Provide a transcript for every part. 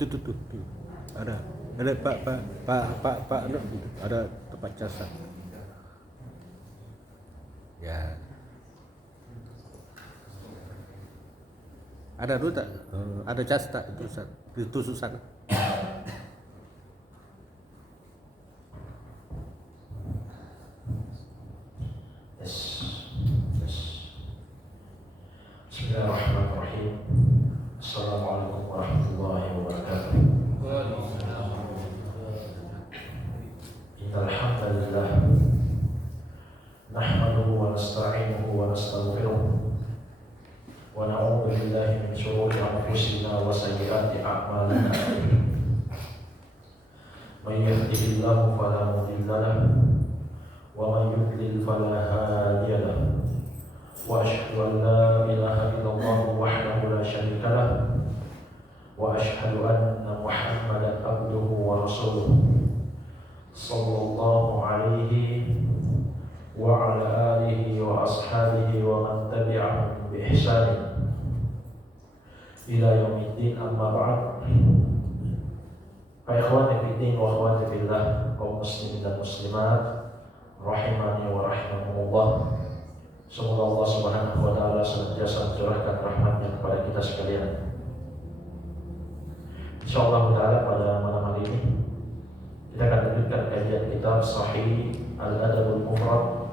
Itu. Ada Pak, ada tempat casa. Ya. Ada dulu tak? Ada cas tak itu susah. Bismillahirrahmanirrahim. Assalamualaikum warahmatullahi wabarakatuh. Innal hamdalillah nahmaduhu wa nasta'inuhu wa nastaghfiruh wa na'udzu billahi min shururi anfusina wa sayyiati a'malina. May yahdihillahu fala mudilla lahu wa man yudlil fala hadiya lahu. Wa asyhadu an la ilaha illallah wahdahu la syarika lahu wa asyhadu anna Muhammadan abduhu wa rasuluh sallallahu alaihi wa ala alihi wa ashabihi wa man tabi'ahum bi ihsan ila yaumiddin, amma ba'd. Fa ikhwani fid din wa akhwati fillah, kaum muslimin dan muslimat rahimani wa rahimakumullah. Semoga Allah Subhanahu wa taala senantiasa mencurahkan rahmat-Nya kepada kita sekalian. Insyaallah taala pada malam hari ini kita akan lanjutkan kajian kitab Sahih Al-Adabul Mufrad,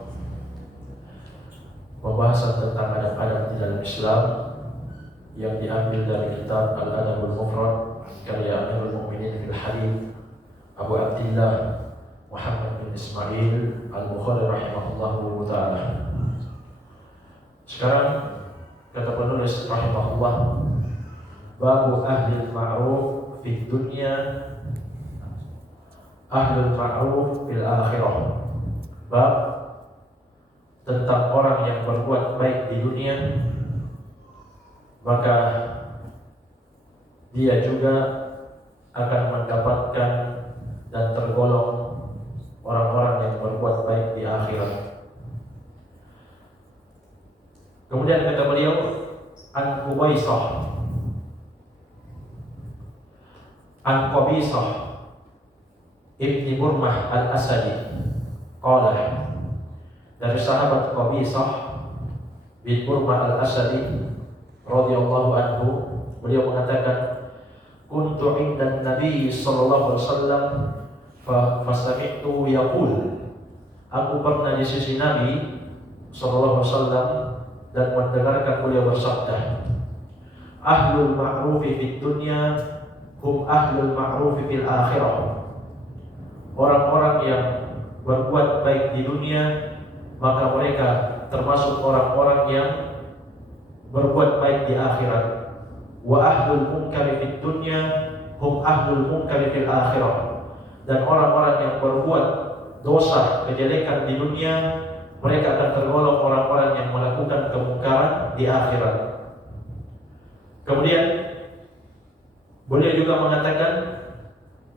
pembahasan tentang adab-adab di dalam Islam yang diambil dari kitab Al-Adabul Mufrad karya Amirul Mukminin fil Hadits Abu Abdillah Muhammad bin Ismail Al-Bukhari rahimahullahu taala. Sekarang kata penulis rahimahullah, babu ahlil ma'ruf fid dunya, ahlul ma'ruf fil akhirah. Bab tentang orang yang berbuat baik di dunia, maka dia juga akan mendapatkan dan tergolong orang-orang yang berbuat baik di akhirat. Kemudian kata beliau, an Qabisah ibni Burmah al-Asadi qala, dari sahabat Qabisah bin Burmah al-Asadi radhiyallahu anhu, beliau mengatakan, kuntu indan Nabi sallallahu alaihi wasallam fasami'tu yaqul, aku pernah di sisi Nabi sallallahu alaihi wasallam dan mendengarkan beliau bersabda, ahlul ma'rufi fid dunya hum ahlul ma'rufi fil akhirah. Orang-orang yang berbuat baik di dunia, maka mereka termasuk orang-orang yang berbuat baik di akhirat. Wa ahlul munkari fid dunya hum ahlul munkari fil akhirah. Dan orang-orang yang berbuat dosa, kejelekan di dunia, mereka akan tergolong orang-orang yang melakukan kemungkaran di akhirat. Kemudian beliau juga mengatakan,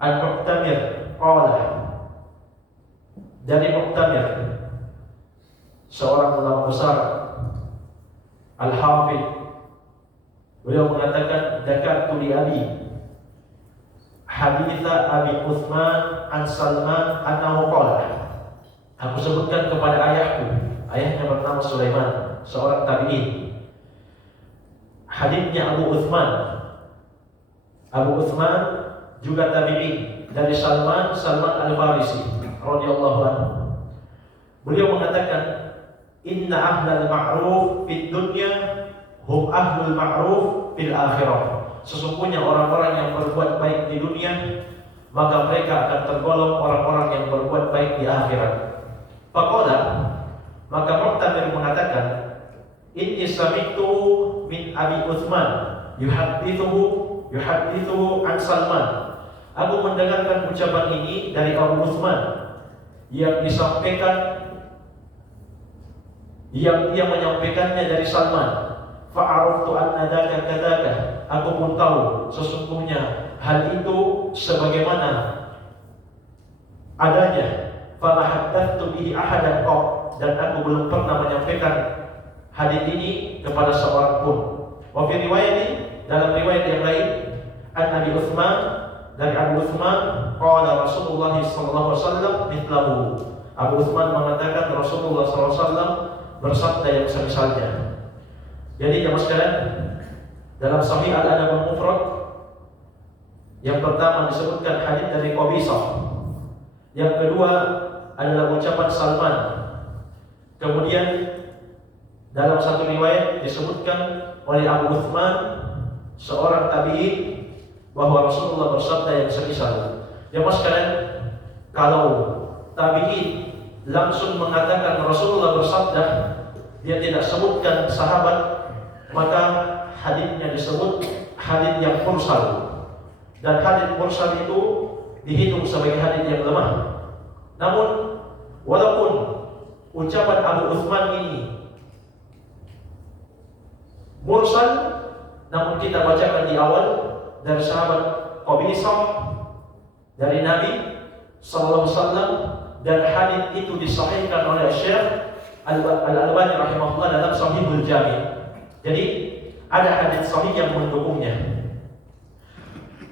Al-Mu'tamir qala, dari Mu'tamir, seorang ulama besar Al-Hafidh, beliau mengatakan, Dakartu li abi haditha Abi Uthman an Salman annahu qala, aku sebutkan kepada ayahku, ayahnya bernama Sulaiman, seorang tabi'in, haditsnya Abu Uthman juga tabi'in, dari Salman Al-Farisi radhiyallahu anhu. Beliau mengatakan, inna ahlal ma'ruf fid dunya hum ahlul ma'ruf fil akhirah. Sesungguhnya orang-orang yang berbuat baik di dunia, maka mereka akan tergolong orang-orang yang berbuat baik di akhirat. Faqala, maka Mu'tamir mengatakan, inni sami'tu min Abi Uthman yuhaddithu an Salman. Aku mendengarkan ucapan ini dari Abu Uthman yang dia menyampaikannya dari Salman. Fa'araftu anna dzaka kadzaka. Aku pun tahu sesungguhnya hal itu sebagaimana adanya. Fala haddatsu bihi ahadan qat, dan aku belum pernah menyampaikan hadis ini kepada seorang pun. Wa fi riwayat, dalam riwayat yang lain, an Abi Utsman, dari Abu Utsman, qala Rasulullah sallallahu alaihi wasallam mithlahu. Abu Utsman mengatakan Rasulullah sallallahu alaihi wasallam bersabda yang semisalnya. Jadi jemaah sekalian, dalam Sahih Al-Adab Al-Mufrad yang pertama disebutkan hadis dari Qabisah. Yang kedua adalah ucapan Salman. Kemudian dalam satu riwayat disebutkan oleh Abu Utsman, seorang tabi'in, bahwa Rasulullah bersabda yang semisal. Jemaah sekalian, kalau tabi'in langsung mengatakan Rasulullah bersabda, dia tidak sebutkan sahabat, maka hadisnya disebut hadis yang mursal. Dan hadis mursal itu dihitung sebagai hadis yang lemah. Namun walaupun ucapan Abu Utsman ini mursal, namun kita bacakan di awal dari sahabat Qabisah dari Nabi sallallahu alaihi wasallam, dan hadis itu disahihkan oleh Syekh Al-Albani rahimahullah dalam Sahihul Jami'. Jadi ada hadis sahih yang mendukungnya.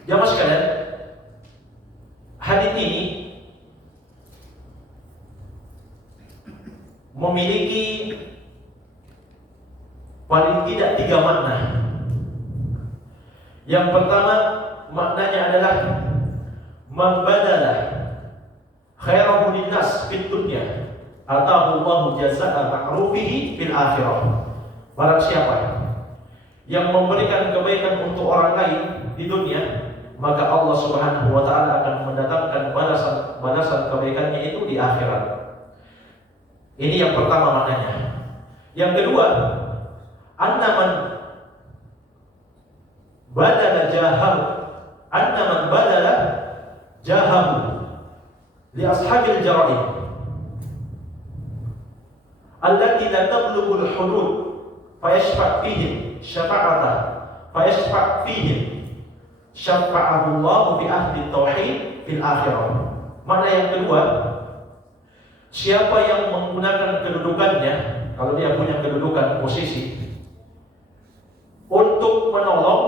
Jamaah sekalian, hadis ini memiliki paling tidak 3 makna. Yang pertama, maknanya adalah membadalah khairahu linnas fid dunya atahu Allahu jazaa'a ma'rufihi fil akhirah. Barang siapa yang memberikan kebaikan untuk orang lain di dunia, maka Allah Subhanahu wa taala akan mendatangkan balasan kebaikannya itu di akhirat. Ini yang pertama maknanya. Yang kedua, annaman badala jahahu, annaman badala jahahu li ashabil jara'im allati la tablughu al-hudud fayashfa' fihim syafa'atan fayashfa' fihim syafa'ahu Allah fi ahli tauhid fil akhirah. Makna yang kedua, siapa yang menggunakan kedudukannya, kalau dia punya kedudukan posisi, untuk menolong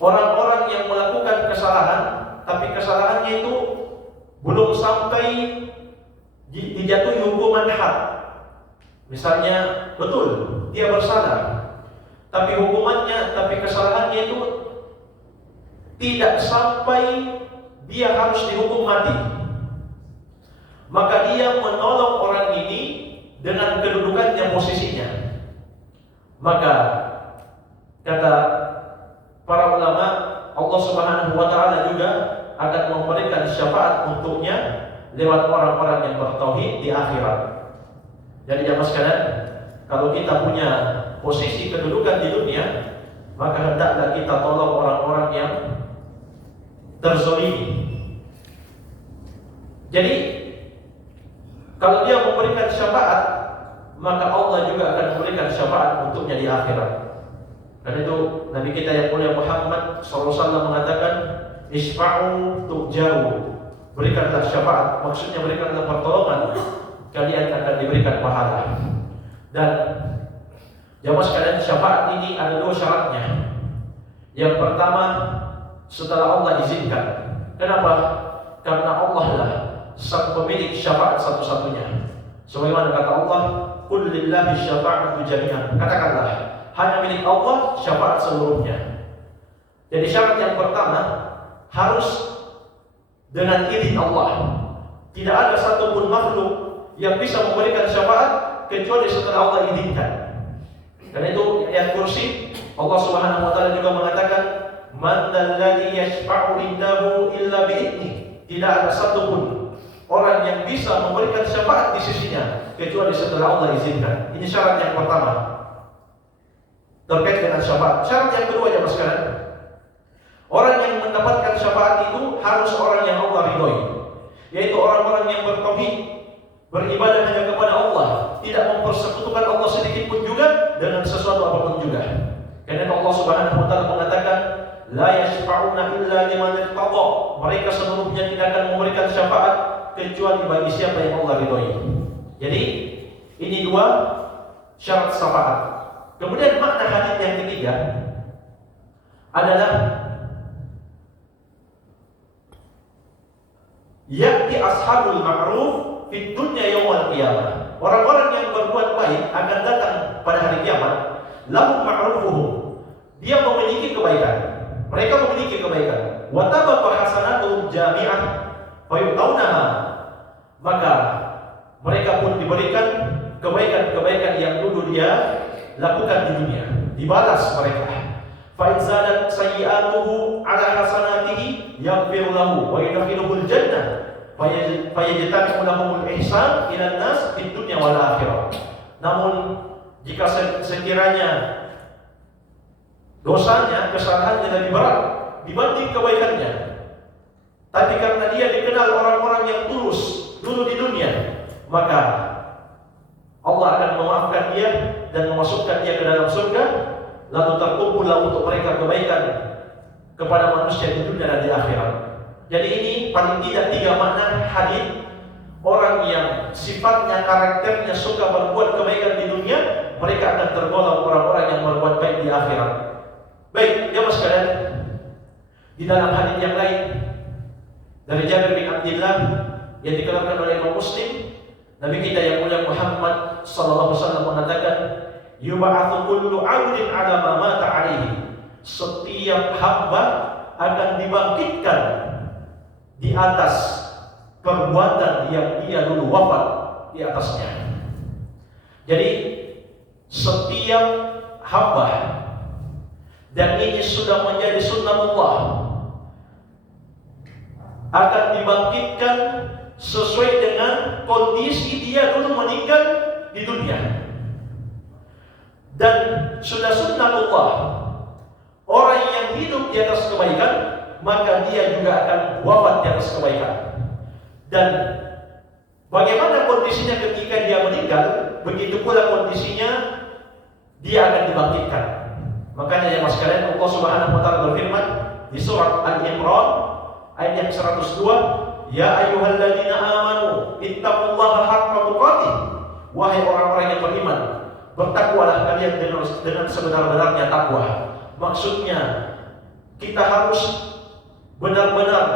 orang-orang yang melakukan kesalahan, tapi kesalahannya itu belum sampai dijatuhi hukuman had. Misalnya betul dia bersalah, tapi hukumannya, tapi kesalahannya itu tidak sampai dia harus dihukum mati, maka dia menolong orang ini dengan kedudukannya, posisinya. Maka kata para ulama, Allah Subhanahu wa taala juga akan memberikan syafaat untuknya lewat orang-orang yang bertauhid di akhirat. Jadi jamaah sekalian, kalau kita punya posisi kedudukan di dunia, maka hendaklah kita tolong orang-orang yang terzalimi. Jadi kalau dia memberikan syafaat, maka Allah juga akan memberikan syafaat untuknya di akhirat. Dan itu Nabi kita yang mulia Muhammad SAW mengatakan, isfa'u tu'jaru, berikanlah syafaat, maksudnya berikanlah pertolongan, kalian akan diberikan pahala. Dan jamaah sekalian, syafaat ini ada 2 syaratnya. Yang pertama, setelah Allah izinkan. Kenapa? Karena Allah lah sang pemilik syafaat satu-satunya. Sebagaimana kata Allah, qul lillahi syafa'atu jami'an. Katakanlah, hanya milik Allah syafaat seluruhnya. Jadi syarat yang pertama harus dengan izin Allah. Tidak ada satupun makhluk yang bisa memberikan syafaat kecuali setelah Allah izinkan. Karena itu ayat kursi, Allah Subhanahu wa taala juga mengatakan, man dzalladzi yashfa'u indahu illa bi'idzni. Tidak ada satupun orang yang bisa memberikan syafaat di sisinya kecuali setelah Allah izinkan. Ini syarat yang pertama terkait dengan syafaat. Syarat yang kedua ya Mas sekalian, orang yang mendapatkan syafaat itu harus orang yang Allah ridhoi, yaitu orang-orang yang bertauhid, beribadah hanya kepada Allah, tidak mempersekutukan Allah sedikit pun juga dengan sesuatu apapun juga. Karena Allah Subhanahu wa taala mengatakan, la yashfa'una illa liman irtada. Mereka seluruhnya tidak akan memberikan syafaat kecuali bagi siapa yang Allah ridhoi. Jadi ini 2 syarat syafaat. Kemudian makna hadis yang ketiga, adalah ya'ti ashabul ma'ruf fid dunya yaumil qiyamah. Orang-orang yang berbuat baik akan datang pada hari kiamat, lahum ma'rufuhum. Dia memiliki kebaikan. Mereka memiliki kebaikan. Wa tabaqu hasanatuhum jami'ah fa yu'taunaha. Maka mereka pun diberikan kebaikan-kebaikan yang dulu dia lakukan di dunia, dibalas mereka. Fa in zadat sayyi'atuhu ala hasanatihi yaghfir lahu wa yudkhiluhul jannah fayajtami'u lahumul ihsan ila nas fid dunya wal akhirah. Namun jika sekiranya dosanya, kesalahannya lebih berat dibanding kebaikannya, tapi karena dia dikenal orang-orang yang tulus dulu di dunia, maka Allah akan memaafkan dia dan memasukkan dia ke dalam surga, lalu terkumpullah untuk mereka kebaikan kepada manusia di dunia dan di akhirat. Jadi ini paling tidak 3 makna hadis. Orang yang sifatnya, karakternya suka berbuat kebaikan di dunia, mereka akan tergolong orang-orang yang berbuat baik di akhirat. Baik, jemaah sekalian, di dalam hadis yang lain dari Jabir bin Abdullah yang dikeluarkan oleh Imam Muslim, Nabi kita yang mulia Muhammad sallallahu alaihi wasallam mengatakan, yub'atsu kullu 'abdin 'ala ma mata 'alaihi. Setiap hamba akan dibangkitkan di atas perbuatan yang dia dulu wafat di atasnya. Jadi setiap hamba, dan ini sudah menjadi sunnatullah, akan dibangkitkan sesuai dengan kondisi dia dulu meninggal di dunia. Dan sudah sunnatullah, orang yang hidup di atas kebaikan, maka dia juga akan wafat di atas kebaikan. Dan bagaimana kondisinya ketika dia meninggal, begitu pula kondisinya dia akan dibangkitkan. Makanya ya mas sekalian, Allah Subhanahu wa taala berfirman di surat Al-Imran ayat yang 102, ya ayyuhalladzina amanu ittaqullaha haqqa tuqatih. Wahai orang-orang yang beriman, bertakwalah kalian dengan sebenar-benarnya takwa. Maksudnya kita harus benar-benar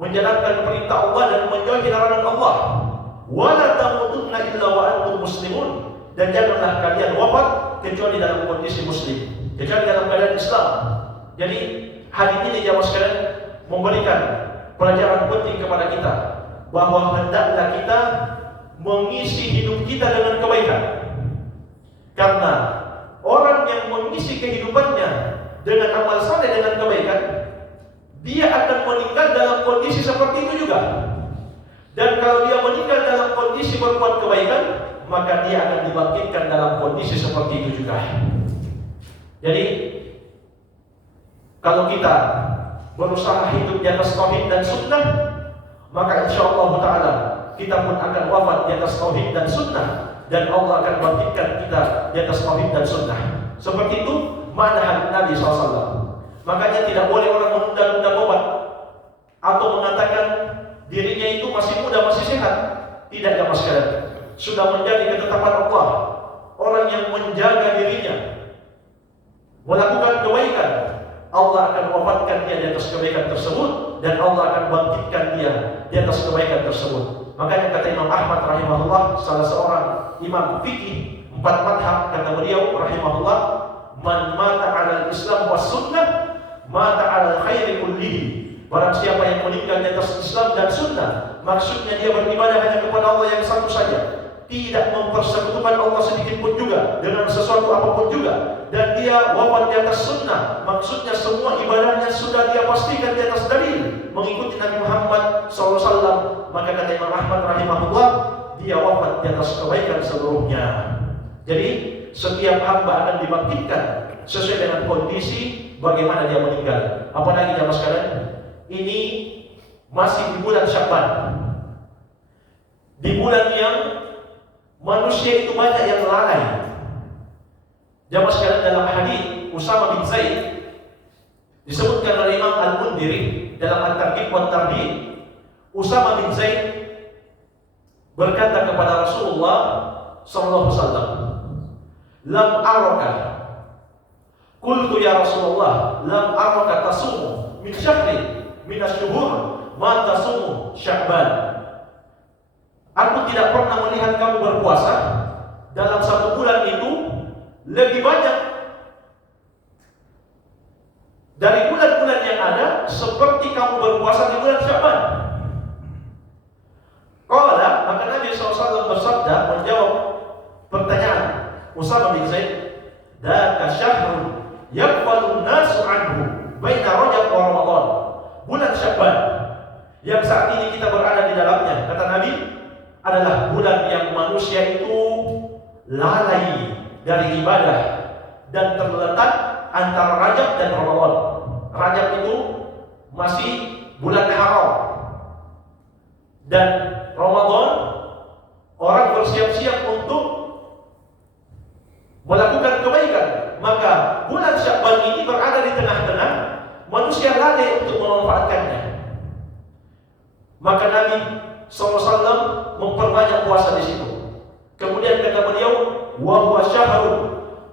menjalankan perintah Allah dan menjauhi larangan Allah. Wala tamutunna illa wa antum muslimun. Dan janganlah kalian wafat kecuali dalam kondisi muslim, kecuali dalam keadaan Islam. Jadi hari ini jamaah sekalian memberikan pelajaran penting kepada kita bahwa hendaklah kita mengisi hidup kita dengan kebaikan. Karena orang yang mengisi kehidupannya dengan amal saleh, dengan kebaikan, dia akan meninggal dalam kondisi seperti itu juga. Dan kalau dia meninggal dalam kondisi berbuat kebaikan, maka dia akan dibangkitkan dalam kondisi seperti itu juga. Jadi kalau kita berusaha hidup di atas tauhid dan sunnah, maka insyaallah taala kita pun akan wafat di atas tauhid dan sunnah, dan Allah akan bangkitkan kita di atas tauhid dan sunnah. Seperti itu makna hadis Nabi SAW. Makanya tidak boleh orang menunda-nunda tobat atau mengatakan dirinya itu masih muda, masih sehat. Tidak, jamaah sekalian, sudah menjadi ketetapan Allah. Orang yang menjaga dirinya, melakukan kebaikan, Allah akan wafatkan dia di atas kebaikan tersebut, dan Allah akan bangkitkan dia di atas kebaikan tersebut. Makanya kata Imam Ahmad rahimahullah, salah seorang imam fikih 4 madhab, kata beliau rahimahullah, man mata 'ala al-islam was sunnah mata 'ala al-khairi kullihi. Barang siapa yang meninggal di atas Islam dan sunnah, maksudnya dia beribadah hanya kepada Allah yang satu saja, tidak mempersekutukan Allah sedikit pun juga dengan sesuatu apapun juga, dan dia wafat di atas sunnah, maksudnya semua ibadahnya sudah dia pastikan di atas dalil, mengikuti Nabi Muhammad SAW, maka kata Imam Ahmad rahimahullah, dia wafat di atas kebaikan seluruhnya. Jadi setiap hamba akan dibangkitkan sesuai dengan kondisi bagaimana dia meninggal. Apalagi jamaah sekalian, ini masih di bulan Sya'ban, di bulan yang manusia itu banyak yang lalai. Jamaah sekalian, dalam hadis Usama bin Zaid disebutkan oleh Imam Al-Mundhiri dalam At-Targhib wa At-Tarhib, Usama bin Zaid berkata kepada Rasulullah sallallahu alaihi wasallam, "Lam araka Qultu ya Rasulullah, lam araka tasumu min syahri min asyhur ma tasumu Sya'ban. Aku tidak pernah melihat kamu berpuasa dalam satu bulan itu lebih banyak dari bulan-bulan yang ada seperti kamu berpuasa di bulan Sya'ban. Qala, maka Nabi SAW bersabda menjawab pertanyaan Usama bin Zaid, "Daka syahrun yaqbalu nasu anhu baina Rajab wa Ramadan." Bulan Sya'ban yang saat ini kita berada di dalamnya, kata Nabi, adalah bulan yang manusia itu lalai dari ibadah dan terletak antara Rajab dan Ramadan. Rajab itu masih bulan haram, dan Ramadan orang bersiap-siap untuk melakukan kebaikan. Maka bulan Sya'ban ini berada di tengah-tengah, manusia lalai untuk memanfaatkannya. Maka Nabi SAW memperbanyak puasa di situ. Kemudian kata beliau, wa huwa syahrun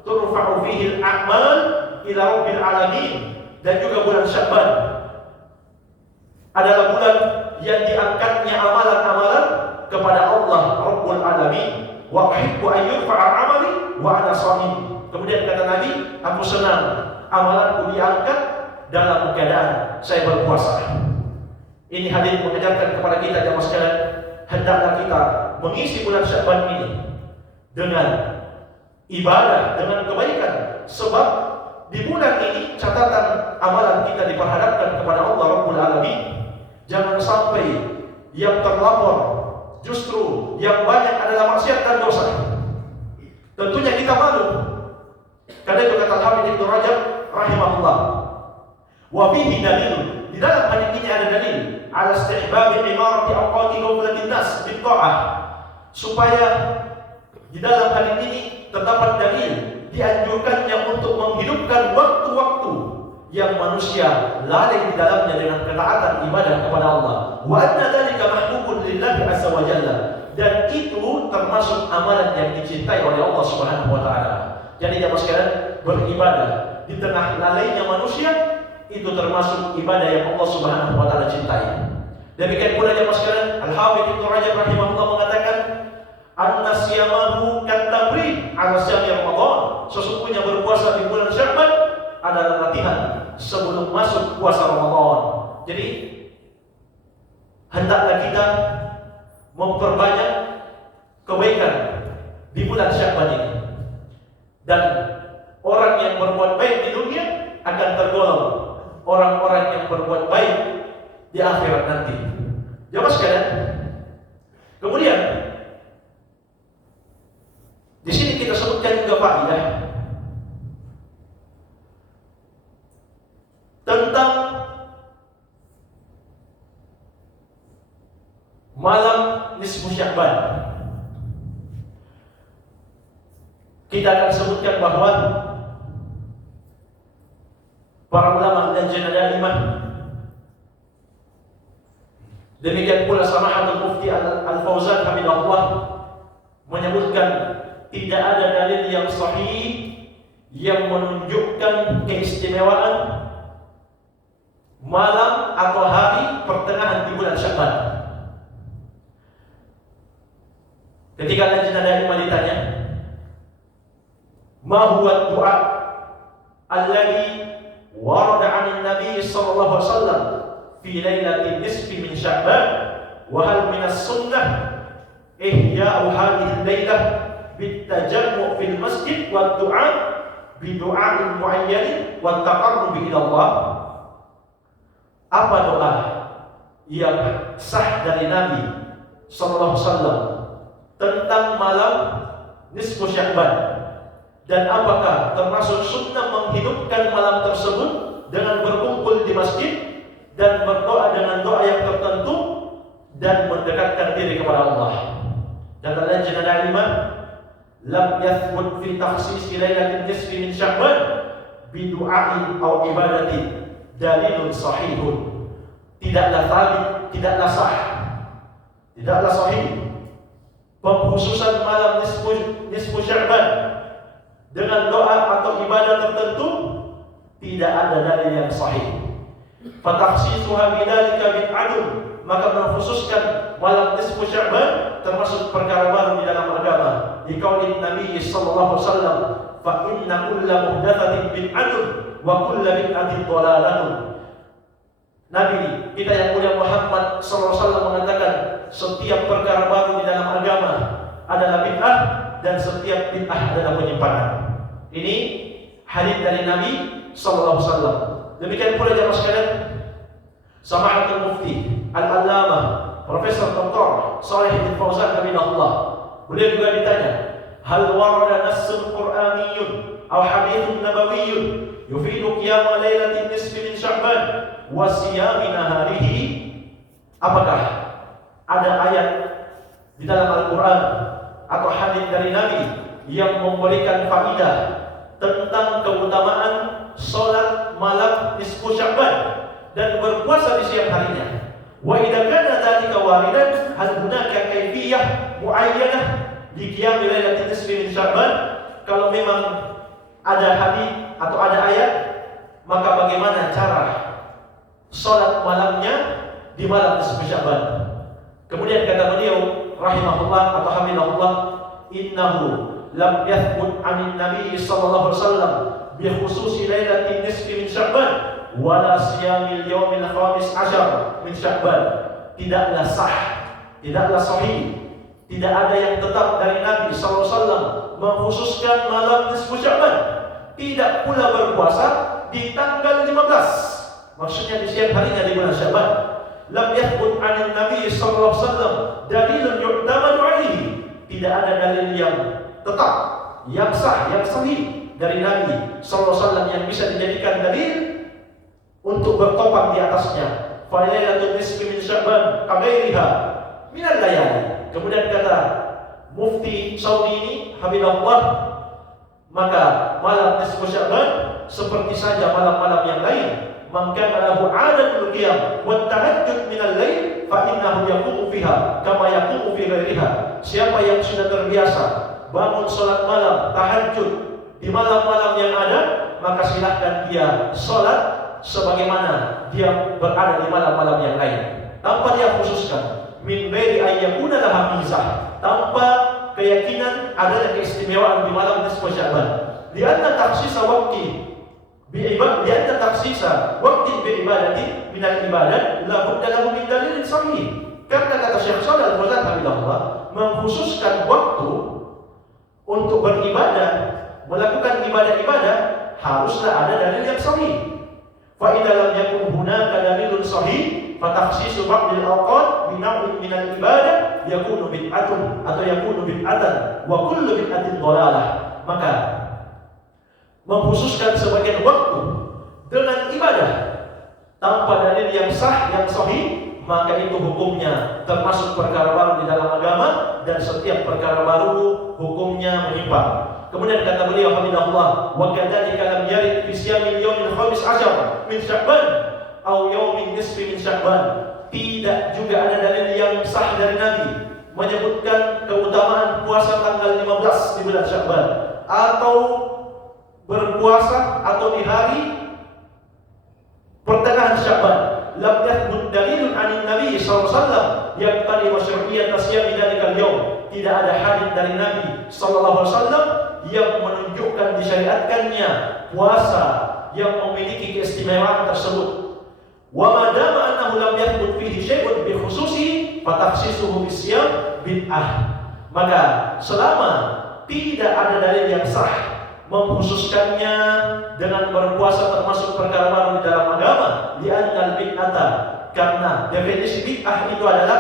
turfa'u fihi al-a'mal ila rabbil alamin. Dan juga bulan Sya'ban adalah bulan yang diangkatnya amalan-amalan kepada Allah Rabbul Alamin. Wa uhibbu an yurfa'a 'amali wa ana sha'im. Kemudian kata Nabi, aku senang amalanku diangkat dalam keadaan saya berpuasa. Ini hadis mengajarkan kepada kita jemaah sekalian, hendaklah kita mengisi bulan Sya'ban ini dengan ibadah, dengan kebaikan. Sebab di bulan ini catatan amalan kita diperhadapkan kepada Allah Rabbul Alamin. Jangan sampai yang terlapor justru yang banyak adalah maksiat dan dosa. Tentunya kita malu. Karena itu kata Al-Hafidz Ibnu Rajab rahimahullah, wa fihi dalil, di dalam hadis ini ada dalil ala istihbab imarati awqati qawlatin nas bil ta'ah, supaya di dalam hadis ini terdapat dalil dianjurkannya untuk menghidupkan waktu-waktu yang manusia lalai di dalamnya dengan ketaatan ibadah kepada Allah. Wa anna dzalika mahbubun lillahi azza wa jalla, dan itu termasuk amalan yang dicintai oleh Allah Subhanahu wa taala. Jadi jemaah sekalian, beribadah di tengah lalainya manusia itu termasuk ibadah yang Allah Subhanahu wa taala cintai. Demikian pula jemaah sekalian, Al-Hafidz Ibnu Rajab rahimahullah mengatakan, anna siyamahu katabri ala syahri Ramadan. Sesungguhnya berpuasa di bulan Sya'ban adalah latihan sebelum masuk puasa Ramadan. Jadi hendaklah kita memperbanyak kebaikan di bulan Sya'ban ini. Dan orang yang berbuat baik di dunia akan tergolong orang-orang yang berbuat baik di akhirat nanti. Jemaah sekalian, kemudian di sini kita sebutkan juga faedah tentang malam nisfu Sya'ban. Kita akan sebutkan bahwa para ulama dan Lajnah Daimah, demikian pula Samahatul Mufti Al-Fauzan Hamidullah, menyebutkan tidak ada dalil yang sahih yang menunjukkan keistimewaan malam atau hari pertengahan di bulan Sya'ban. Ketika Lajnah Daimah ditanya, ma huwa du'a alladhi warada 'anil Nabi sallallahu alaihi wasallam fi lailatin nisfi min Sya'ban, wa hal min as-sunnah ihya'u hadhihi al-lailah bit-tajammu' fil masjid wa du'a bi du'a'in mu'ayyan wa taqarrub ila Allah. Apa doa yang sah dari Nabi sallallahu alaihi wasallam tentang malam nisfu Sya'ban, dan apakah termasuk sunnah menghidupkan malam tersebut dengan berkumpul di masjid dan berdoa dengan doa yang tertentu dan mendekatkan diri kepada Allah. Kata Lajnah Daimah, lam yathbut fi takhsis lailatin nisfi min Sya'ban bi du'ain aw ibadatin dalilun sahihun. Tidaklah thabit, tidaklah sah, tidaklah sahih pengkhususan malam nisfu Sya'ban dengan doa atau ibadah tertentu Tidak ada dalil yang sahih. Fatakhsisuha bidzalika bid'atun, maka mengkhususkan malam nisfu Sya'ban termasuk perkara baru di dalam agama. Di qaulin Nabi sallallahu alaihi wasallam, fa inna kulla muhdatsatin bid'atun wa kulla bid'atin dhalalatun. Nabi kita yang mulia Muhammad sallallahu alaihi wasallam mengatakan, setiap perkara baru di dalam agama adalah bid'ah dan setiap bid'ah adalah penyimpangan. Ini hadis dari Nabi sallallahu alaihi wasallam. Demikian pula jemaah sekalian, Samahatul Mufti Al-Allamah Profesor Dr. Shalih bin Fauzan hafizahullah, beliau juga ditanya, hal warada nassun Qur'aniyyun aw hadithun nabawiyyun yufidu qiyam lailatin nisfi min Sya'ban wa siyam naharihi? Apakah ada ayat di dalam Al-Qur'an atau hadis dari Nabi yang memberikan faidah tentang keutamaan salat malam nisfu Sya'ban dan berpuasa di siang harinya? Wa idza kana dzalika waridan hal hunaka kaifiyah muayyanah li qiyam lailatin nisfi min Sya'ban? Kalau memang ada hadis atau ada ayat, maka bagaimana cara salat malamnya di malam nisfu Sya'ban? Kemudian kata beliau rahimahullah atau hafizahullah, innahu lam yathbut 'anil nabi sallallahu alaihi wasallam bi khususi lailatin nisfi min Sya'ban wala siyamil yaumil khamis asyar min Sya'ban. Tidaklah sah, tidaklah sahih, tidak ada yang tetap dari Nabi sallallahu alaihi wasallam mengkhususkan malam nisfu Sya'ban, tidak pula berpuasa di tanggal 15, maksudnya di siang harinya di bulan Sya'ban. Lam yathbut 'anil nabi sallallahu alaihi wasallam dalilun yu'tamadu 'alaihi, tidak ada dalil yang tetap, yang sah, yang sahih dari Nabi sallallahu alaihi wasallam yang bisa dijadikan dalil untuk bertopang di atasnya. Fa lailatul nisfi min Sya'ban kaghairiha min al-layali. Kemudian kata Mufti Saudi ini hafizahullah, maka malam nisfu Sya'ban seperti saja malam-malam yang lain. Man kana lahu 'adatul qiyam wa tahajjud min al-lail fa innahu yaqumu fiha kama yaqumu fi ghairiha. Siapa yang sudah terbiasa bangun salat malam, tahajud di malam-malam yang ada, maka silahkan dia salat sebagaimana dia berada di malam-malam yang lain, tanpa dia khususkan min ghairi ayyakuna laha mizah, tanpa keyakinan adanya keistimewaan di malam nisfu Sya'ban. Lianna takhsisa waqti bi'ibadah, lianna takhsisa waqti bi'ibadati min al-ibadat la budda lahu min dalilin sahih. Karena kata Syekh Shalih Al-Fauzan hafizahullah, mengkhususkan waktu untuk beribadah, melakukan ibadah-ibadah, haruslah ada dalil yang sahih. Fa idza lam yakun hunaka dalilun sahih fa takhsisu ba'dil awqat bi naw'in min al-ibadah yakunu bid'atun atau yakunu bid'atan wa kullu bid'atin dhalalah. Maka mengkhususkan sebagian waktu dengan ibadah tanpa dalil yang sah, yang sahih, maka itu hukumnya termasuk perkara baru di dalam agama, dan setiap perkara baru hukumnya menyimpang. Kemudian kata beliau hafizahullah, wa kadzalika lam yarid fi siyamil yaumil khamis asyar min Sya'ban aw yaumin nisfi min Sya'ban. Tidak juga ada dalil yang sah dari Nabi menyebutkan keutamaan puasa tanggal 15 di bulan Sya'ban, atau berpuasa atau di hari pertengahan Sya'ban. Lam yathbut dalilun 'anil Nabi sallallahu alaihi wasallam yaqtadi masyru'iyyat siyam dzalikal yaum. Tidak ada hadis dari Nabi sallallahu alaihi wasallam yang menunjukkan disyariatkannya puasa yang memiliki keistimewaan tersebut. Wa ma dama annahu lam yathbut fihi syai'un bi khususi fa takhsisuhu bisyam bid'ah. Maka selama tidak ada dalil yang sah mengkhususkannya dengan berpuasa termasuk perkara baru di dalam agama, li'annal bid'ata, karena definisi bid'ah itu adalah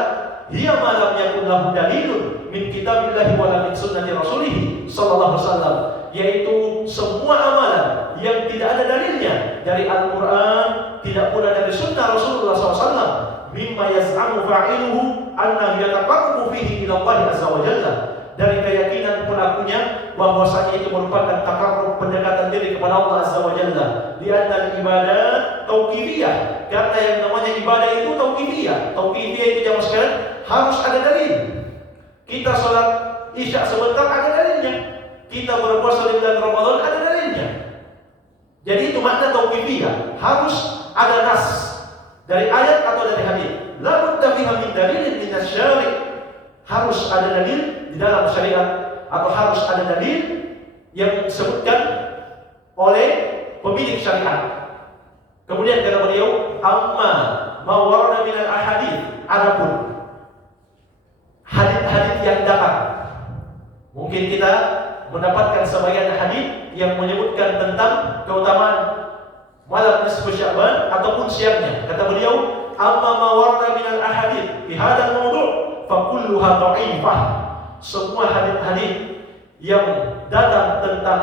hiya ma lam yakun lahu dalilun min kitabillahi wa la min sunnati rasulih sallallahu alaihi wasallam, yaitu semua amalan yang tidak ada dalilnya dari Al-Qur'an, tidak pula dari sunnah Rasulullah SAW, mimma yaz'amu fa'iluhu annahu yataqarrabu fihi ila Allah azza wa jalla, dari keyakinan pelakunya bahwasanya itu merupakan takarrub, pendekatan diri kepada Allah azza wa jalla. Lianna ibadat tauqifiyah, karena yang namanya ibadah itu tauqifiyah. Tauqifiyah itu jamaah sekalian harus ada dalil. Kita sholat isya sebentar ada dalilnya, kita berpuasa di bulan Ramadan ada dalilnya. Jadi itu makna tauqifiyah, harus ada nas dari ayat atau dari hadis. La budda fiha min dalilin min asy-syari'. Harus ada dalil di dalam syariat atau harus ada dalil yang disebutkan oleh pemilik syariat. Kemudian kata beliau, amma ma warada min al-ahadits, adapun hadis-hadis yang datang. Mungkin kita mendapatkan sebagian hadis yang menyebutkan tentang keutamaan malam nisfu Sya'ban ataupun siangnya. Kata beliau, amma ma warada min al-ahadits fi hadzal mawdu' fa kulluha dha'ifah. Semua hadis-hadis yang datang tentang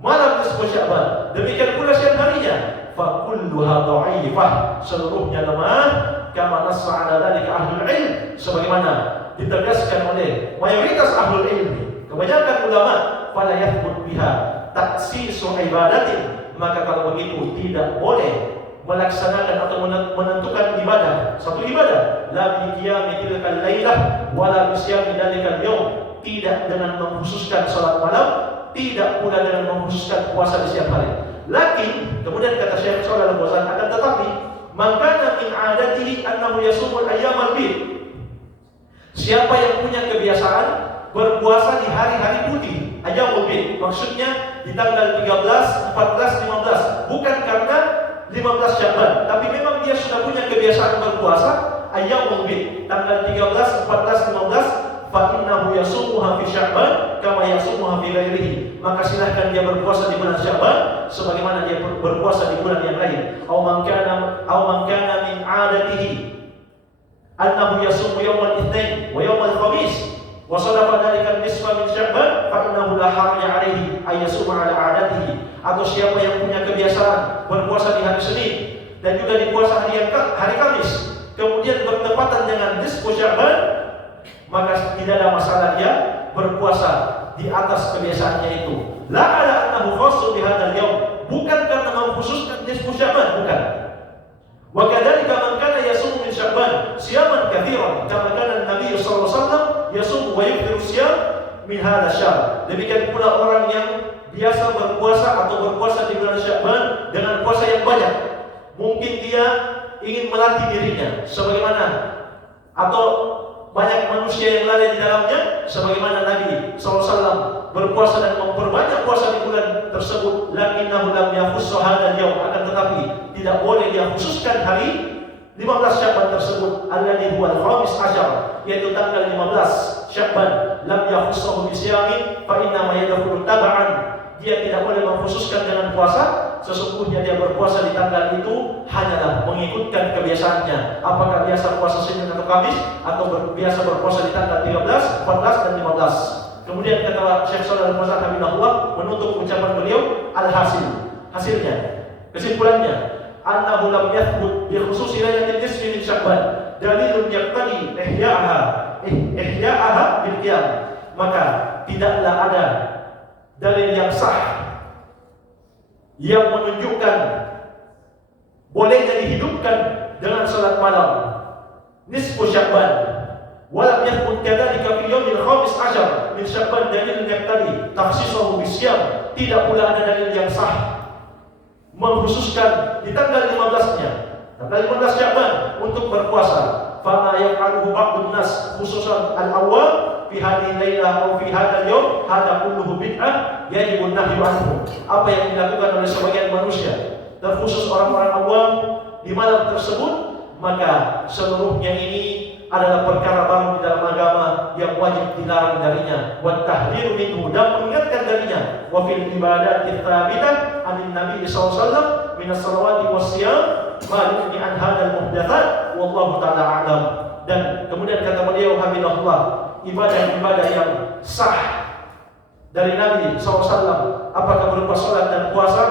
malam nisfu Sya'ban, demikian pula siang harinya, fa kulluha dha'ifah, seluruhnya lemah. Kama nassa 'ala dzalika ahlul ilm, sebagaimana ditegaskan oleh mayoritas ahlul ilmi, kebanyakan ulama, fala yathbut biha taksisu ibadatin, maka kalau begitu tidak boleh melaksanakan atau menentukan ibadah, satu ibadah, la bi qiyami tilkal lailah wala bi siyami dalikal yaum, tidak dengan mengkhususkan salat malam, tidak pula dengan mengkhususkan puasa di siang hari. Lakin kemudian kata Syekh Shalal Al-Fauzan, akan tetapi maka min adatihi annahu yasumul ayyamal bid, siapa yang punya kebiasaan berpuasa di hari-hari putih, ayyamul bid, maksudnya di tanggal 13, 14, 15, bukan karena 15 Sya'ban, tapi memang dia sudah punya kebiasaan berpuasa ayyamul bid, tanggal 13, 14, 15, fa innahu yasumuha fi Sya'ban kama yasumuha fi ghairihi, maka silahkan dia berpuasa di bulan Sya'ban sebagaimana dia berpuasa di bulan yang lain. Aw man kana min 'adatihi annahu yasumu yawmal itsnain wa yawmal khamis wa sadaqa dzalika nisfa min Sya'ban fa innahu la haraja 'alaihi ay yasuma 'ala 'adatihi. Atau siapa yang punya kebiasaan berpuasa di hari Senin dan juga di puasa hari Kamis, kemudian bertepatan dengan nisfu Sya'ban, maka tidak ada masalah dia berpuasa di atas kebiasaannya itu. La ala annahu khassun bi hadzal yaum, bukan karena mengkhususkan nisfu Sya'ban, bukan. Wa kadzalika man kana yasumu min Sya'ban siyaman katsiran, kama kana Nabi sallallahu alaihi wasallam yasumu wa yuftiru siyam min hadzal syahr. Demikian pula orang yang biasa berpuasa atau berpuasa di bulan Sya'ban dengan puasa yang banyak. Mungkin dia ingin melatih dirinya sebagaimana atau banyak manusia yang lalai di dalamnya, sebagaimana Nabi SAW berpuasa dan memperbanyak puasa di bulan tersebut. Lakinnahu lam yakhussu hadzal yaum, akan tetapi tidak boleh dia khususkan hari 15 Sya'ban tersebut, alladzi huwa al-khamis asyar, yaitu tanggal 15 Sya'ban. Lam yakhussuhu bi siyamin fa inna ma yadkhulu tab'an, dia tidak boleh mengkhususkan dengan puasa, sesungguhnya dia berpuasa di tanggal itu hanyalah mengikutkan kebiasaannya, apakah biasa puasa Senin atau Kamis, atau biasa berpuasa di tanggal 13, 14, dan 15. Kemudian kata Syekh Shalal Al-Fauzan Habibullah menutup ucapan beliau, hasilnya, kesimpulannya, annahu lam yathbut bi khususi lailatul nisfi min Sya'ban dalilun yaqtadi ihya'aha bil qiyam, maka tidaklah ada dalil yang sah yang menunjukkan bolehnya dihidupkan dengan salat malam nisfu Sya'ban. Walam yathbut kadzalika fi yaumil khamis asyar min Sya'ban dalil yaqtadi takhsisuhu bisyam, tidak pula ada dalil yang sah mengkhususkan di tanggal 15-nya, tanggal 15 Sya'ban untuk berpuasa. Fama yaqaluhu ba'dun nas khususan al-awwal fi hadhihi lailah atau fi hadzal yaum hadza kulluhu bid'ah yajib an-nahyu anhu. Apa yang dilakukan oleh sebagian manusia, terkhusus orang-orang awam di malam tersebut, maka seluruhnya ini adalah perkara baru di dalam agama yang wajib dilarang darinya, wa tahdhiru minhu, dan mengingatkan darinya, wa fil ibadati tsabitah anin nabi sallallahu alaihi wasallam min as-salawati was-siyam ma yughni an hadzal muhdatsat wallahu ta'ala a'lam. Dan kemudian kata beliau Habibullah, ibadah-ibadah yang sah dari Nabi SAW, apakah berupa salat dan puasa,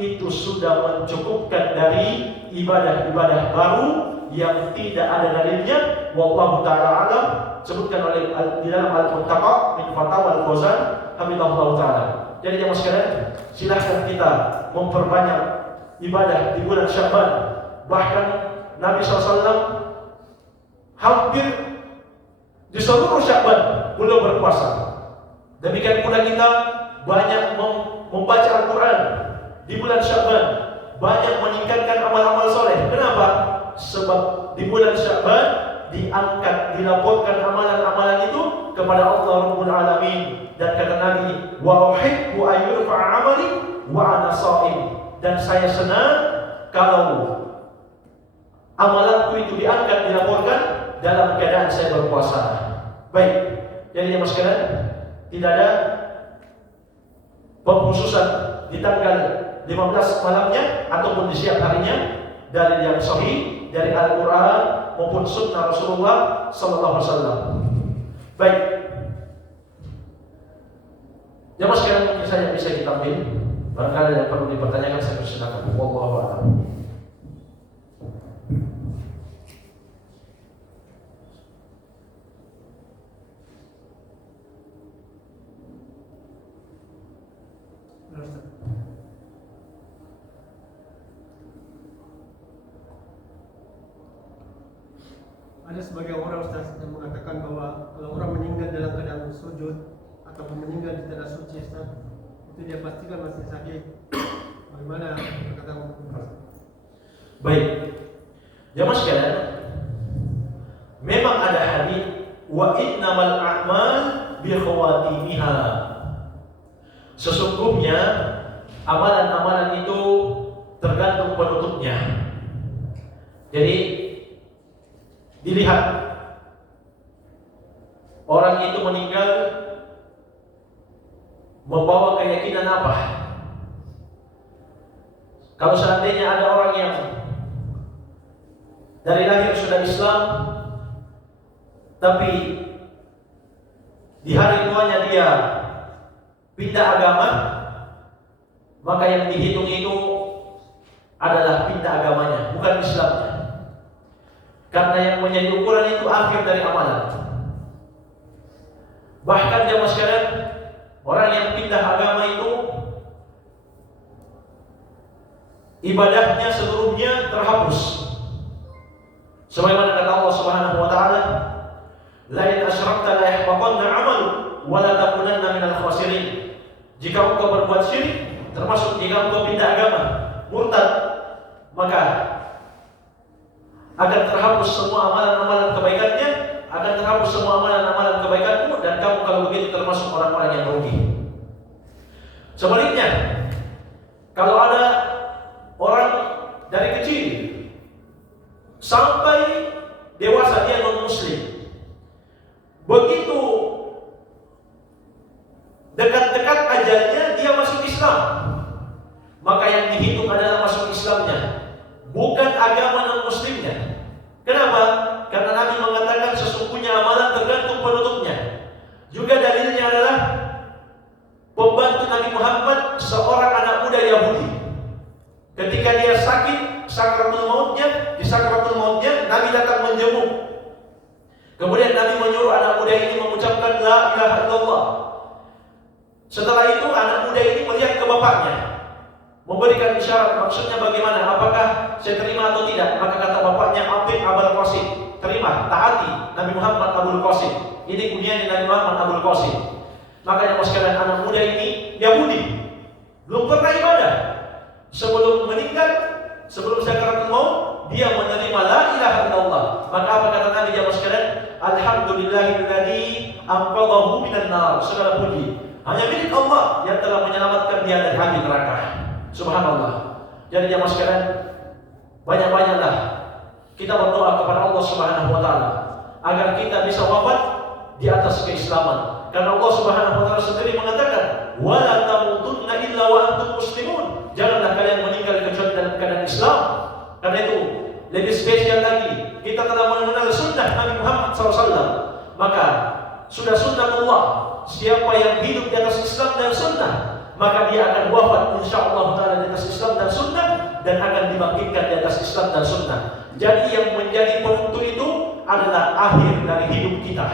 itu sudah mencukupkan dari ibadah-ibadah baru yang tidak ada dalilnya. Wallahu ta'ala alam, sebutkan oleh di dalam Al-Muntaqa min Fatawa Al-Fauzan Habibullah ta'ala. Jadi jemaah sekalian, silahkan kita memperbanyak ibadah di bulan Sya'ban. Bahkan Nabi SAW hampir di seluruh Sya'ban beliau berpuasa. Demikian pula kita banyak membaca Al-Quran di bulan Sya'ban banyak meningkatkan amal-amal soleh. Kenapa? Sebab di bulan Sya'ban diangkat, dilaporkan amalan-amalan itu kepada Allah Rabbul Alamin. Dan kata Nabi, wa uhibbu an yurfa'a amali wa ana sha'im. Dan saya senang kalau amalanku itu diangkat, dilaporkan dalam keadaan saya berpuasa. Baik, jadi jemaah sekalian, tidak ada pengkhususan di tanggal 15 malamnya ataupun di siang harinya dari yang sahih dari Al-Quran maupun Sunnah Rasulullah Sallallahu Alaihi Wasallam. Baik, jemaah sekalian, mungkin saja bisa kita ambil. Barangkali yang perlu dipertanyakan saya persilakan. Wallahu a'lam. Ada sebagian orang Ustaz yang mengatakan bahwa kalau orang meninggal dalam keadaan sujud ataupun meninggal di tanah suci Ustaz, itu dia pastikan masih sakit. Bagaimana perkataan Ustaz? Baik, jemaah sekalian, memang ada hadis wa innamal a'mal bi khawatimiha. Sesungguhnya amalan-amalan itu tergantung penutupnya. Jadi dilihat orang itu meninggal membawa keyakinan apa. Kalau seandainya ada orang yang dari lahir sudah Islam, tapi di hari tuanya dia pindah agama, maka yang dihitung itu adalah pindah agamanya, bukan Islamnya. Karena yang menjadi ukuran itu akhir dari amalan. Bahkan jemaah sekalian, orang yang pindah agama itu ibadahnya seluruhnya terhapus. Sebagaimana kata Allah Subhanahu wa taala, la in asyrakta la yahbaqanna 'amalu wa la takunanna minal khasirin. Jika engkau berbuat syirik, termasuk jika engkau pindah agama, murtad, maka akan terhapus semua amalan-amalan kebaikannya, akan terhapus semua amalan-amalan kebaikanmu, dan kamu kalau begitu termasuk orang-orang yang merugi. Sebaliknya, kalau ada orang dari kecil sampai dewasa dia non-muslim, begitu dekat-dekat ajalnya dia masuk Islam, maka yang dihitung adalah masuk Islamnya, bukan agama non-muslimnya. Kenapa? Karena Nabi mengatakan sesungguhnya amalan tergantung penutupnya. Juga dalilnya adalah pembantu Nabi Muhammad, seorang anak muda Yahudi. Ketika dia sakit, sakratul mautnya, di sakratul mautnya Nabi datang menjenguk. Kemudian Nabi menyuruh anak muda ini mengucapkan la ilaha illallah. Setelah itu anak muda ini melihat ke bapaknya, memberikan isyarat, maksudnya bagaimana? Apakah saya terima atau tidak? Maka kata bapaknya, Abid Abul Qasim, terima, taati Nabi Muhammad Abul Qasim. Ini kunyahnya Nabi Muhammad Abul Qasim. Maka yang sekalian, anak muda ini Yahudi, belum pernah ibadah. Sebelum meninggal, sebelum sakaratul maut, dia menerima la ilaha illallah. Maka apa kata Nabi yang sekalian? Alhamdulillahilladzi anqadhahu minan nar. Segala puji hanya milik Allah yang telah menyelamatkan dia dari api neraka. Subhanallah. Jadi jemaah sekalian, banyak-banyaklah kita berdoa kepada Allah Subhanahu wa taala agar kita bisa wafat di atas keislaman. Karena Allah Subhanahu wa taala sendiri mengatakan, "Wa la tamutunna illa wa antum muslimun." Janganlah kalian meninggal kecuali dalam keadaan Islam. Karena itu lebih spesial lagi, kita telah mengenal sunnah Nabi Muhammad SAW. Maka sudah sunnatullah, siapa yang hidup di atas Islam dan sunnah, maka dia akan wafat insyaallah taala di atas Islam dan sunnah, dan akan dibangkitkan di atas Islam dan sunnah. Jadi yang menjadi penentu itu adalah akhir dari hidup kita.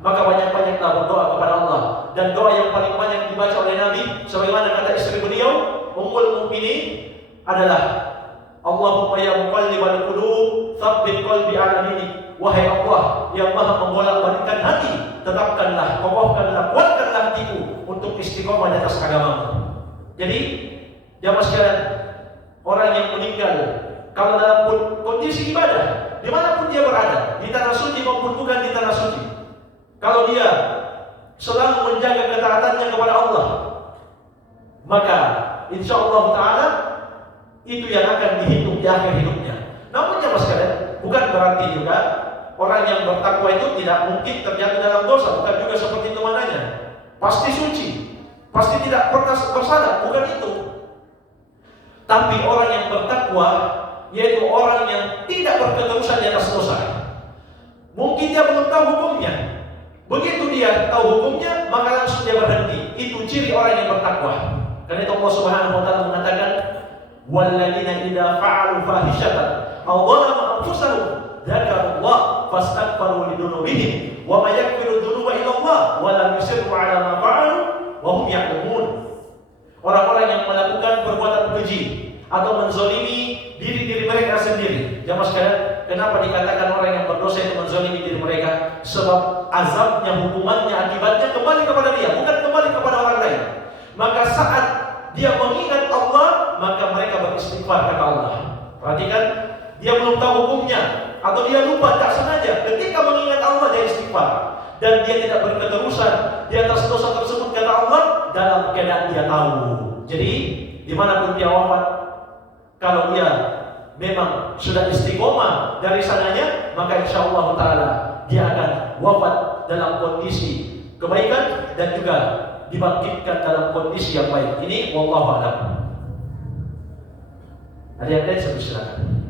Maka banyak-banyaklah berdoa kepada Allah. Dan doa yang paling banyak dibaca oleh Nabi, sebagaimana kata istri beliau Ummul Mukminin, adalah Allahumma ya muqallibal qulub tsabbit qalbi ala dinik. Wahai Allah yang maha membolak-balikkan hati, tetapkanlah, kokohkanlah, kuatkanlah hatiku untuk istiqomah di atas agamamu. Jadi Jamaah sekalian, orang yang meninggal kalau dalam kondisi ibadah, dimanapun dia berada, di tanah suci maupun bukan di tanah suci, kalau dia selalu menjaga ketaatannya kepada Allah, maka insya Allah Ta'ala itu yang akan dihitung di akhir hidupnya. Namun jamaah sekalian, bukan berarti juga orang yang bertakwa itu tidak mungkin terjatuh dalam dosa. Bukan juga seperti itu mananya. Pasti suci, pasti tidak pernah bersalah, bukan itu. Tapi orang yang bertakwa, yaitu orang yang tidak berketerusan di atas dosa. Mungkin dia belum tahu hukumnya. Begitu dia tahu hukumnya, maka langsung dia berhenti. Itu ciri orang yang bertakwa. Karena itu Allah Subhanahu wa taala mengatakan, "Walladzina idza fa'alu fahishatan aw dhalamu anfusahum dzakarullah fastaghfiru lidzunubihim wa may yaghfiru dzunuba illa Allah wa lam yusirru 'ala ma fa'alu wa hum ya'lamun." Orang-orang yang melakukan perbuatan keji atau menzalimi diri mereka sendiri. Jamaah sekalian, kenapa dikatakan orang yang berdosa itu menzalimi diri mereka? Sebab azabnya, hukumannya, akibatnya kembali kepada dia, bukan kembali kepada orang lain. Maka saat dia mengingat Allah, maka mereka beristighfar kata Allah. Perhatikan, dia belum tahu hukumnya atau dia lupa tak sengaja. Ketika mengingat Allah dia istighfar dan dia tidak berketerusan di atas dosa tersebut kata Allah dalam keadaan dia tahu. Jadi dimanapun dia wafat, kalau dia memang sudah istiqomah dari sananya, maka insya Allah Ta'ala dia akan wafat dalam kondisi kebaikan dan juga dibangkitkan dalam kondisi yang baik. Ini wallahu a'lam. Ada yang lain, silakan.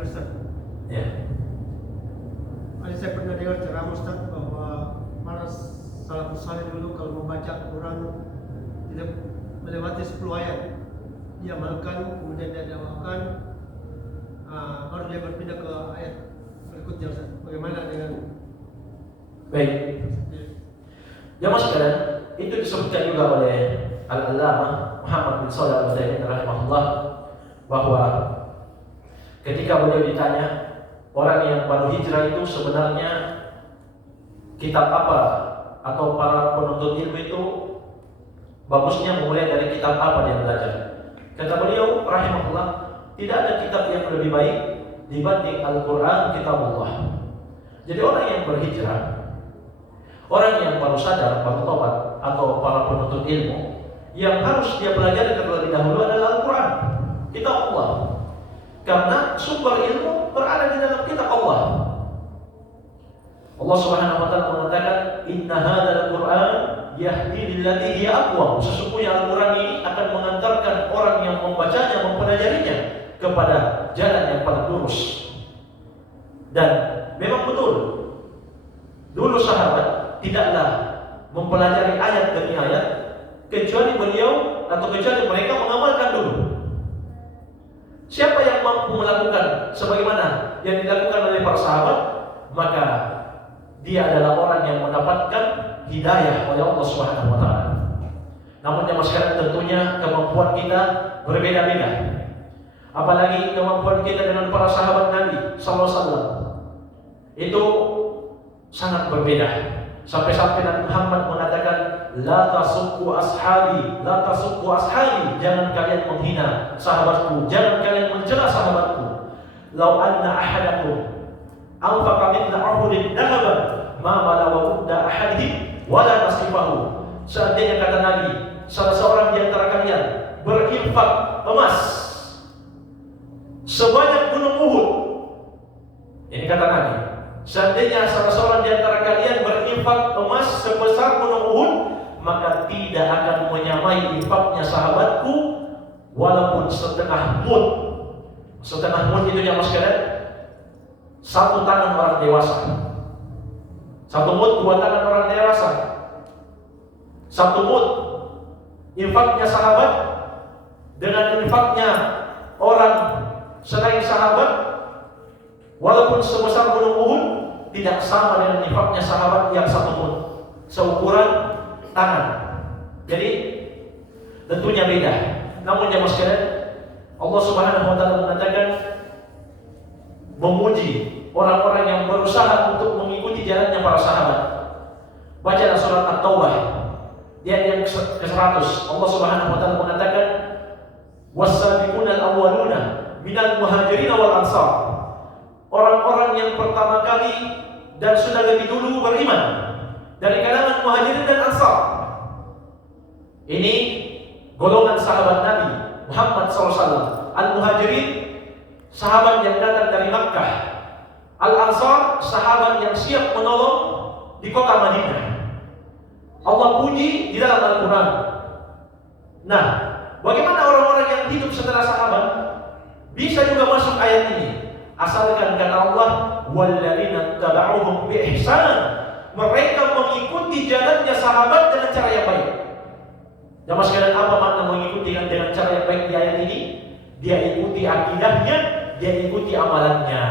Ustaz. Ya. Saya pernah dengar ceramah Ustaz bahwa para salafus saleh dulu kalau membaca Quran tidak melewati 10 ayat. Dia amalkan, kemudian dia dakwakan, baru dia berpindah ke ayat berikutnya Ustaz. Bagaimana dengan Baik. Jamaah sekalian, itu disebutkan juga oleh Al-Allamah Muhammad bin Shalih Al-Utsaimin rahimahullah bahwa ketika beliau ditanya orang yang baru hijrah itu sebenarnya kitab apa atau para penuntut ilmu itu bagusnya mulai dari kitab apa dia belajar. Kata beliau rahimahullah, tidak ada kitab yang lebih baik dibanding Al-Quran, kitab Allah. Jadi orang yang berhijrah, orang yang baru sadar, baru tobat atau para penuntut ilmu, yang harus dia pelajari terlebih dahulu adalah Al-Quran, kitab Allah. Karena sumber ilmu berada di dalam kitab Allah. Allah Subhanahu wa taala mengatakan, "Inna hadzal Qur'an yahdi lillati hiya aqwam." Sesungguhnya Al-Qur'an ini akan mengantarkan orang yang membacanya, mempelajarinya kepada jalan yang paling lurus. Dan memang betul, dulu sahabat tidaklah mempelajari ayat demi ayat kecuali beliau atau kecuali mereka mengamalkan dulu. Siapa yang mampu melakukan sebagaimana yang dilakukan oleh para sahabat, maka dia adalah orang yang mendapatkan hidayah oleh Allah Subhanahu wa taala. Namun jamaah sekalian, tentunya kemampuan kita berbeda-beda. Apalagi kemampuan kita dengan para sahabat Nabi sallallahu alaihi wasallam itu sangat berbeda. Sampai-sampai Nabi Muhammad mengatakan, "La tasubbu ashabi, la tasubbu ashabi." Jangan kalian menghina sahabatku, jangan kalian mencela sahabatku. "Lau anna ahadakum anfaqa mithla uhudin dhahaban, ma balagha mudda ahadihim wala nasifahu." Seandainya kata Nabi, salah seorang di antara kalian berinfak emas sebanyak gunung Uhud. Ini kata Nabi. Seandainya salah seorang di antara kalian berinfak emas sebesar gunung Uhud, maka tidak akan menyamai infaknya sahabatku walaupun setengah mud. Setengah mud itu jamaah sekalian, satu tangan orang dewasa. Satu mud 2 tangan orang dewasa. Satu mud infaknya sahabat dengan infaknya orang selain sahabat, walaupun sebesar gunung Uhud, tidak sama dengan nifaknya sahabat yang satu pun, seukuran tangan. Jadi tentunya beda. Namun jemaah sekalian, Allah Subhanahu wa taala mengatakan memuji orang-orang yang berusaha untuk mengikuti jalannya para sahabat. Bacalah surat At-Taubah di ayat yang ke-100. Allah Subhanahu wa taala mengatakan was-sabiqunal awwaluna minal muhajirin wal ansar. Orang-orang yang pertama kali dan sudah lebih dulu beriman dari kalangan muhajirin dan ansar. Ini golongan sahabat Nabi Muhammad SAW. Al-Muhajirin, sahabat yang datang dari Makkah. Al-Ansar, sahabat yang siap menolong di kota Madinah. Allah puji di dalam Al-Quran. Nah, bagaimana orang-orang yang hidup setelah sahabat bisa juga masuk ayat ini? Asalkan kata Allah, walladzina tabauhum bi ihsan. Mereka mengikuti jalannya sahabat dengan cara yang baik. Jamaah sekalian, apa makna mengikuti dengan cara yang baik di ayat ini? Dia ikuti akidahnya, dia ikuti amalannya.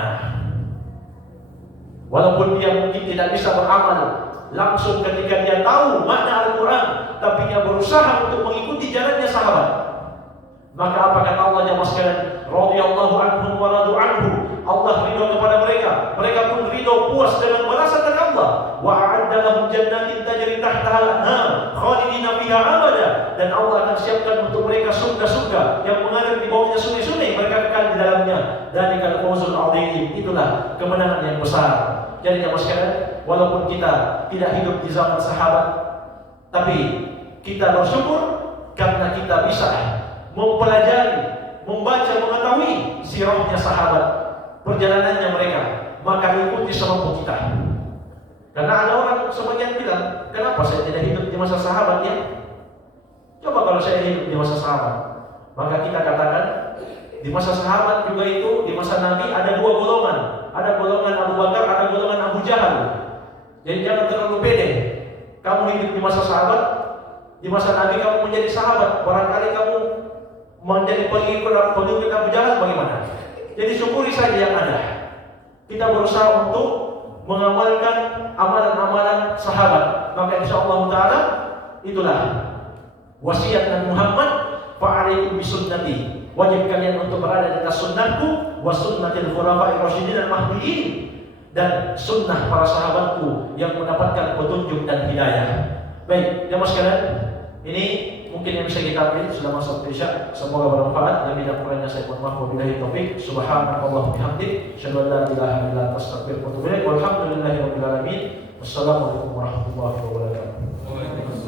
Walaupun dia mungkin tidak bisa beramal langsung ketika dia tahu makna Al-Quran, tapi dia berusaha untuk mengikuti jalannya sahabat. Maka apa kata Allah jemaah sekalian? Radhiyallahu anhum wa radu anhu. Allah ridho kepada mereka, mereka pun ridho puas dengan balasan dari Allah. Wa a'adda lahum jannatin tajri tahtaha al-anhar khalidina fiha abada. Dan Allah akan siapkan untuk mereka surga-surga yang mengalir di bawahnya sungai-sungai, mereka kekal di dalamnya. Dzalikal fawzul 'adzim. Itulah kemenangan yang besar. Jadi jemaah sekalian, walaupun kita tidak hidup di zaman sahabat, tapi kita bersyukur karena kita bisa mempelajari, membaca, mengetahui sirahnya sahabat, perjalanannya mereka, maka ikuti serombong kita. Karena ada orang sebagian bilang, kenapa saya tidak hidup di masa sahabat ya? Coba kalau saya hidup di masa sahabat, maka kita katakan di masa sahabat juga itu, di masa Nabi ada dua golongan. Ada golongan Abu Bakar, ada golongan Abu Jahal. Jadi jangan terlalu pede. Kamu hidup di masa sahabat, di masa Nabi kamu menjadi sahabat, barangkali kamu menjadi pengikut Abu Jahal bagaimana? Jadi syukuri saja yang ada. Kita berusaha untuk mengamalkan amalan-amalan sahabat. Maka insyaallah taala itulah wasiat Nabi Muhammad, fa'alaikum bisunnati. Wajib kalian untuk berada di atas sunnahku wa sunnatil khulafa'ir rasyidin al-mahdiyyin, dan sunnah para sahabatku yang mendapatkan petunjuk dan hidayah. Baik, jemaah sekalian, ini mungkin yang bisa kita ambil sudah masuk Isya. Semoga bermanfaat. Dan tidak kurangnya saya mohon maaf. Wabillahi taufik. Subhanallah bihamdi. Asyhadu an la ilaha illa anta astaghfiruka wa atubu ilaik. Walhamdulillahirabbil alamin. Wassalamualaikum warahmatullahi wabarakatuh.